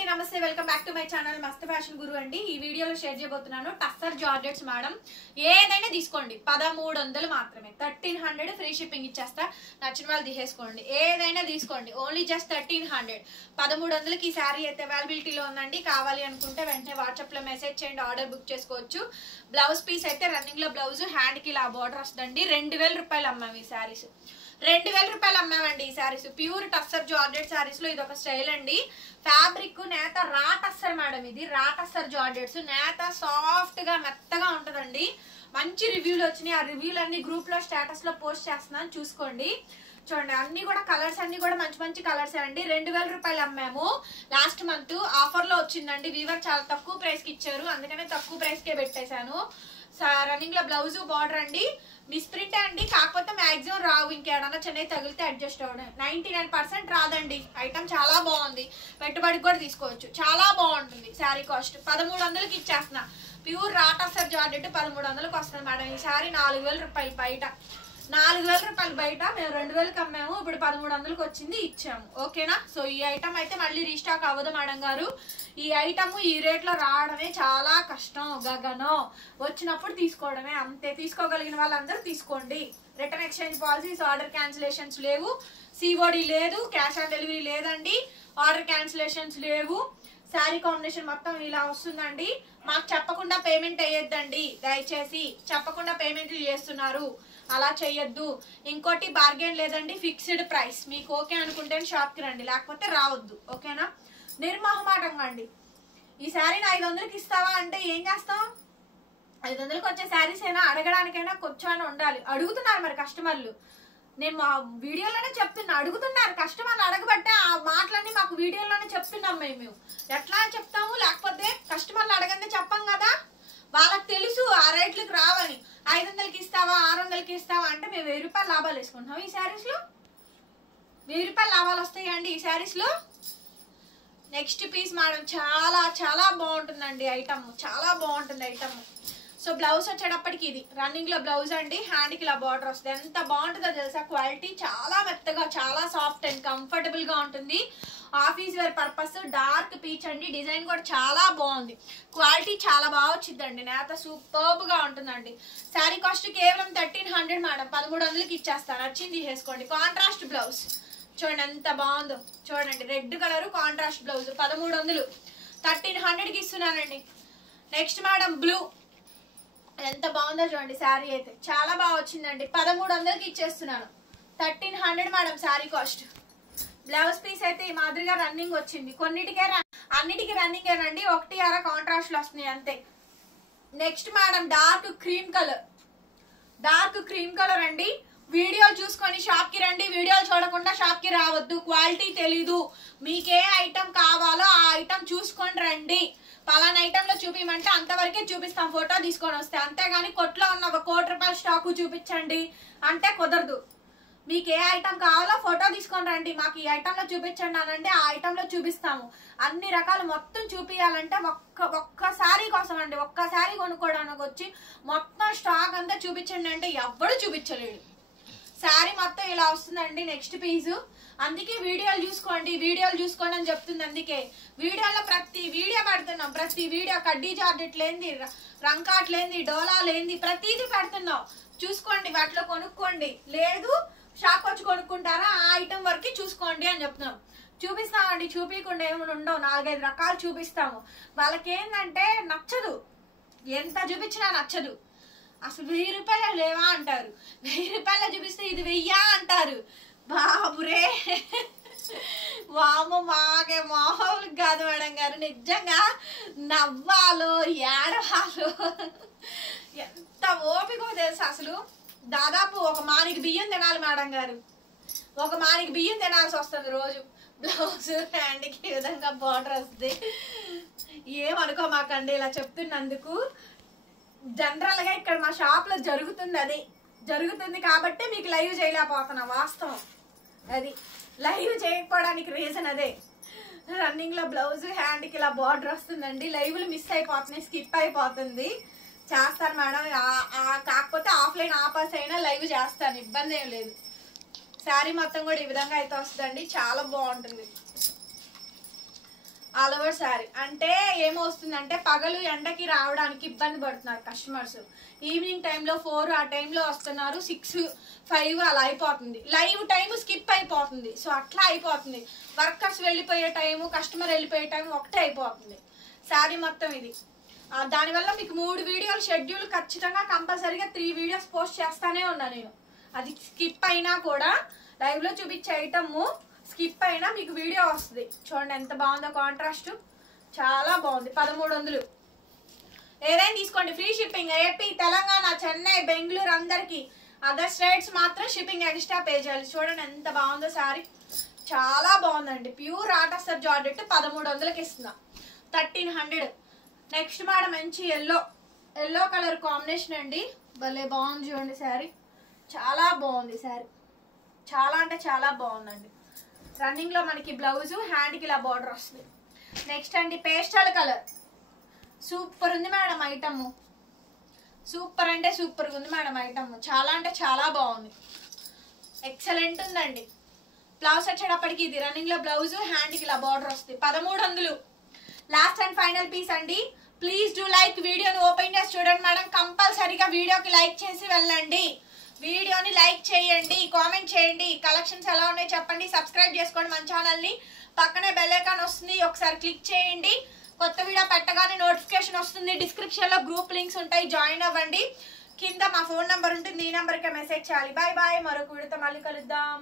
అండి నమస్తే welcome back to my channel మస్త్ ఫ్యాషన్ గురు అండి. ఈ వీడియోలో షేర్ చేయబోతున్నాను టస్సర్ జార్జెట్స్ మేడం. ఏదైనా తీసుకోండి 1300 మాత్రమే, 1300 ఫ్రీ షిప్పింగ్ ఇచ్చేస్తా. నచ్చిన వాళ్ళు తీసేసుకోండి, ఏదైనా తీసుకోండి, ఓన్లీ జస్ట్ 1300. 1300కి ఈ శారీ అయితే అవైలబిలిటీలో ఉందండి. కావాలి అనుకుంటే వెంటనే వాట్సాప్ లో మెసేజ్ చేయండి, ఆర్డర్ బుక్ చేసుకోవచ్చు. బ్లౌజ్ పీస్ అయితే రన్నింగ్ లో బ్లౌజ్, హ్యాండ్ కి ఇలా బార్డర్ వస్తుందండి. 2000 రూపాయలు అమ్మాము ఈ శారీస్, 2000 రూపాయలు అమ్మామండి ఈ శారీస్. ప్యూర్ టస్సర్ జార్జెట్ శారీస్ లో ఇది ఒక స్టైల్ అండి. ఫ్యాబ్రిక్ నేత రా టస్సర్ మేడం, ఇది రా టస్సర్ జార్జెట్స్. నేత సాఫ్ట్ గా మెత్తగా ఉంటదండి. మంచి రివ్యూలు వచ్చినాయి, ఆ రివ్యూలు అన్ని గ్రూప్ లో స్టేటస్ లో పోస్ట్ చేస్తున్నాను, చూసుకోండి. చూడండి అన్ని కూడా కలర్స్ అన్ని కూడా మంచి మంచి కలర్స్ అండి. 2000 రూపాయలు అమ్మాము. లాస్ట్ మంత్ ఆఫర్ లో వచ్చిందండి, వీవర్ చాలా తక్కువ ప్రైస్ కి ఇచ్చారు, అందుకనే తక్కువ ప్రైస్ కే పెట్టేశాను. రన్నింగ్ లో బ్లౌజ్ బార్డర్ అండి, మిస్ప్రింట్ అండి. కాకపోతే మాక్సిమం రావు, ఇంకేడన్నా చెన్నై తగిలితే అడ్జస్ట్ అవ్వడం. 99% రాదండి. ఐటమ్ చాలా బాగుంది, పెట్టుబడికి కూడా తీసుకోవచ్చు, చాలా బాగుంటుంది. శారీ కాస్ట్ 1300కి ఇచ్చేస్తున్నా. ప్యూర్ రాటసర్ జార్జెట్ 1300కి వస్తుంది మేడం. ఈ శారీ 4000 రూపాయలు బయట, 4000 రూపాయలు బయట, మేము 2000కి అమ్మాము, ఇప్పుడు 1300కి వచ్చింది, ఇచ్చాము. ఓకేనా? సో ఈ ఐటమ్ అయితే మళ్ళీ రీస్టాక్ అవ్వదు మేడం గారు. ఈ ఐటమ్ ఈ రేట్ లో రావడమే చాలా కష్టం, గగనం. వచ్చినప్పుడు తీసుకోవడమే అంతే. తీసుకోగలిగిన వాళ్ళందరూ తీసుకోండి. Return exchange policies, order cancellations లేవు, సిఓడి లేదు, క్యాష్ ఆన్ డెలివరీ లేదండి, ఆర్డర్ క్యాన్సిలేషన్స్ లేవు. శారీ కాంబినేషన్ మొత్తం ఇలా వస్తుందండి. మాకు చెప్పకుండా పేమెంట్ వేయొద్దండి, దయచేసి. చెప్పకుండా పేమెంట్లు చేస్తున్నారు, అలా చెయ్యొద్దు. ఇంకోటి బార్గెన్ లేదండి, ఫిక్స్డ్ ప్రైస్. మీకు ఓకే అనుకుంటే షాప్ కి రండి, లేకపోతే రావద్దు. ఓకేనా? నిర్మోహమాటంగా అండి. ఈ శారీని 500కి ఇస్తావా అంటే ఏం చేస్తాం? 500కి వచ్చే శారీస్ అయినా అడగడానికైనా కొంచెం ఉండాలి. అడుగుతున్నారు మరి కస్టమర్లు, నేను మా వీడియోలోనే చెప్తున్నా, అడుగుతున్నారు కస్టమర్లు. అడగబట్టే ఆ మాటలన్నీ మాకు వీడియోలోనే చెప్తున్నాం. మేము ఎట్లా చెప్తాము, లేకపోతే కస్టమర్లు అడగందే చెప్పాం కదా. వాళ్ళకి తెలుసు ఆ రేట్లకు రావని. 500కి ఇస్తావా, 600కి ఇస్తావా అంటే మేము 1000 రూపాయలు లాభాలు వేసుకుంటున్నాం. ఈ శారీస్ లో 1000 రూపాయలు లాభాలు వస్తాయండి ఈ శారీస్ లో. నెక్స్ట్ పీస్ మేడం, చాలా చాలా బాగుంటుందండి ఐటమ్, చాలా బాగుంటుంది ఐటమ్. సో బ్లౌజ్ వచ్చేటప్పటికి ఇది రన్నింగ్ లో బ్లౌజ్ అండి, హ్యాండ్ కి ఇలా బార్డర్ వస్తుంది. ఎంత బాగుంటుందో తెలుసా, క్వాలిటీ చాలా మెత్తగా, చాలా సాఫ్ట్ అండ్ కంఫర్టబుల్ గా ఉంటుంది. Office wear purpose dark peach అండి, డిజైన్ కూడా చాలా బాగుంది, క్వాలిటీ చాలా బాగా వచ్చిందండి, నేత సూపర్బ్ గా ఉంటుందండి. శారీ కాస్ట్ కేవలం 1300 మేడం, 1300కి ఇచ్చేస్తాను. నచ్చింది తీసేసుకోండి. కాంట్రాస్ట్ బ్లౌజ్ చూడండి ఎంత బాగుందో, చూడండి రెడ్ కలర్ కాంట్రాస్ట్ బ్లౌజ్ 1300, 1300కి ఇస్తున్నానండి. నెక్స్ట్ మేడం బ్లూ, ఎంత బాగుందో చూడండి. శారీ అయితే చాలా బాగా వచ్చిందండి, 1300కి ఇచ్చేస్తున్నాను. 1300 madam sari cost. Blouse piece అయితే ఈ మాదిరిగా రన్నింగ్ వచ్చింది. కొన్నిటికే అన్నిటికీ రన్నింగ్ ఏనండి, 1 కాంట్రాస్ట్ వస్తున్నాయి అంతే. Next madam dark cream colour, dark cream colour అండి. వీడియోలు చూసుకొని షాప్ కి రండి, వీడియోలు చూడకుండా షాప్ కి రావద్దు. క్వాలిటీ తెలీదు, మీకే ఐటమ్ కావాలో ఆ ఐటమ్ చూసుకొని రండి. పలానా ఐటమ్ లో చూపించమంటే అంతవరకే చూపిస్తాం, ఫోటో తీసుకొని వస్తే. అంతేగాని కొట్లో ఉన్న 1 కోటి రూపాయల స్టాకు చూపించండి అంటే కుదరదు. మీకు ఏ ఐటమ్ కావాలో ఫోటో తీసుకొని రండి, మాకు ఈ ఐటమ్ లో చూపించండి అనంటే ఆ ఐటమ్ లో చూపిస్తాము. అన్ని రకాలు మొత్తం చూపించాలంటే ఒక్కసారి కోసం అండి, ఒక్కసారి కొనుక్కోవడానికి వచ్చి మొత్తం స్టాక్ అంతా చూపించండి అంటే ఎవ్వడు చూపించలేడు. శారీ మొత్తం ఇలా వస్తుందండి. నెక్స్ట్ పీసు, అందుకే వీడియోలు చూసుకోండి, వీడియోలు చూసుకోండి అని చెప్తుంది. అందుకే వీడియోలో ప్రతి వీడియో పెడుతున్నాం, ప్రతి వీడియో కడ్డీ జార్జెట్ లేంది, రంకాట్ లేంది, డోలా లేంది, ప్రతిదీ పెడుతున్నాం. చూసుకోండి, వాటిలో కొనుక్కోండి. లేదు షాప్ వచ్చి కొనుక్కుంటారా, ఆ ఐటమ్ వరకు చూసుకోండి అని చెప్తున్నాం. చూపిస్తామండి, చూపించకుండా ఏమైనా ఉండవు, 4-5 రకాలు చూపిస్తాము. వాళ్ళకి ఏంటంటే నచ్చదు, ఎంత చూపించినా నచ్చదు. అసలు 1000 రూపాయలు లేవా అంటారు, 1000 రూపాయలు చూపిస్తే ఇది 1000 అంటారు. బాబురే వామ, మాకే మామూలు కాదు మేడం గారు. నిజంగా నవ్వాలో ఏడవాలో ఎంత ఓపికో తెలుసు. అసలు దాదాపు 1 మానికి బియ్యం తినాలి మేడం గారు, 1 మానికి బియ్యం తినాల్సి వస్తుంది రోజు. బ్లౌజ్ హ్యాండ్కి ఈ విధంగా బార్డర్ వస్తుంది. ఏమనుకో మాకండి ఇలా చెప్తున్నందుకు. జనరల్ గా ఇక్కడ మా షాప్ లో జరుగుతుంది, అది జరుగుతుంది కాబట్టి మీకు లైవ్ చేయలేకపోతున్నా. వాస్తవం అది, లైవ్ చేయకపోవడానికి రీజన్ అదే. రన్నింగ్ లో బ్లౌజ్, హ్యాండ్ కి ఇలా బార్డర్ వస్తుందండి. లైవ్లు మిస్ అయిపోతున్నాయి, స్కిప్ అయిపోతుంది. చేస్తాను మేడం, కాకపోతే ఆఫ్లైన్ ఆఫర్స్ అయినా లైవ్ చేస్తాను, ఇబ్బంది ఏం లేదు. శారీ మొత్తం కూడా ఈ విధంగా అయితే వస్తుందండి, చాలా బాగుంటుంది. All over sari. అంటే ఏమొస్తుందంటే పగలు ఎండకి రావడానికి ఇబ్బంది పడుతున్నారు కస్టమర్స్. ఈవినింగ్ టైంలో 4 ఆ టైంలో వస్తున్నారు, 6, 5 అలా అయిపోతుంది. లైవ్ టైం స్కిప్ అయిపోతుంది. సో అట్లా అయిపోతుంది. వర్కర్స్ వెళ్ళిపోయే టైము, కస్టమర్ వెళ్ళిపోయే టైం ఒకటే అయిపోతుంది శారీ మొత్తం ఇది. దానివల్ల మీకు 3 వీడియోలు షెడ్యూల్ ఖచ్చితంగా కంపల్సరీగా 3 వీడియోస్ పోస్ట్ చేస్తానే ఉన్నా నేను. అది స్కిప్ అయినా కూడా లైవ్లో చూపించే ఐటమ్ స్కిప్ అయినా మీకు వీడియో వస్తుంది. చూడండి ఎంత బాగుందో కాంట్రాస్ట్, చాలా బాగుంది. 1300. ఏదైనా తీసుకోండి, free shipping. AP, Telangana, Chennai, Bengaluru అందరికి. అదర్ స్టేట్స్ మాత్రం షిప్పింగ్ ఎక్స్ట్రా పే చేయాలి. చూడండి ఎంత బాగుందో శారీ, చాలా బాగుందండి. ప్యూర్ ఆటస్టర్ జార్జెట్ 1300కి ఇస్తున్నా, 1300. నెక్స్ట్ మేడం మంచి ఎల్లో కలర్ కాంబినేషన్ అండి, భలే బాగుంది చూడండి శారీ, చాలా బాగుంది శారీ, చాలా అంటే చాలా బాగుందండి. రన్నింగ్ లో మనకి బ్లౌజ్, హ్యాండ్ కి ఇలా బార్డర్ వస్తుంది. నెక్స్ట్ అండి పేస్టల్ కలర్, సూపర్ ఉంది మేడం ఐటమ్, సూపర్ అంటే సూపర్ ఉంది మేడం ఐటమ్, చాలా అంటే చాలా బాగుంది, ఎక్సలెంట్ ఉందండి. బ్లౌజ్ వచ్చేటప్పటికి ఇది రన్నింగ్ లో బ్లౌజ్, హ్యాండ్ కి ఇలా బార్డర్ వస్తుంది. 1300. లాస్ట్ అండ్ ఫైనల్ పీస్ అండి. Please do like. వీడియోని ఓపెన్ చేసి చూడండి మేడం, కంపల్సరీగా వీడియోకి లైక్ చేసి వెళ్ళండి. వీడియోని లైక్ చేయండి, కామెంట్ చేయండి, కలెక్షన్స్ ఎలా ఉన్నాయో చెప్పండి, సబ్స్క్రైబ్ చేసుకోండి మన ఛానల్ని. పక్కనే బెల్ ఐకాన్ వస్తుంది, ఒకసారి క్లిక్ చేయండి. కొత్త వీడియో పెట్టగానే నోటిఫికేషన్ వస్తుంది. డిస్క్రిప్షన్లో గ్రూప్ లింక్స్ ఉంటాయి, జాయిన్ అవ్వండి. కింద మా ఫోన్ నెంబర్ ఉంటుంది, ఈ నెంబర్కే మెసేజ్ చేయాలి. బాయ్ బాయ్, మరొక వీడియోతో మళ్ళీ కలుద్దాం.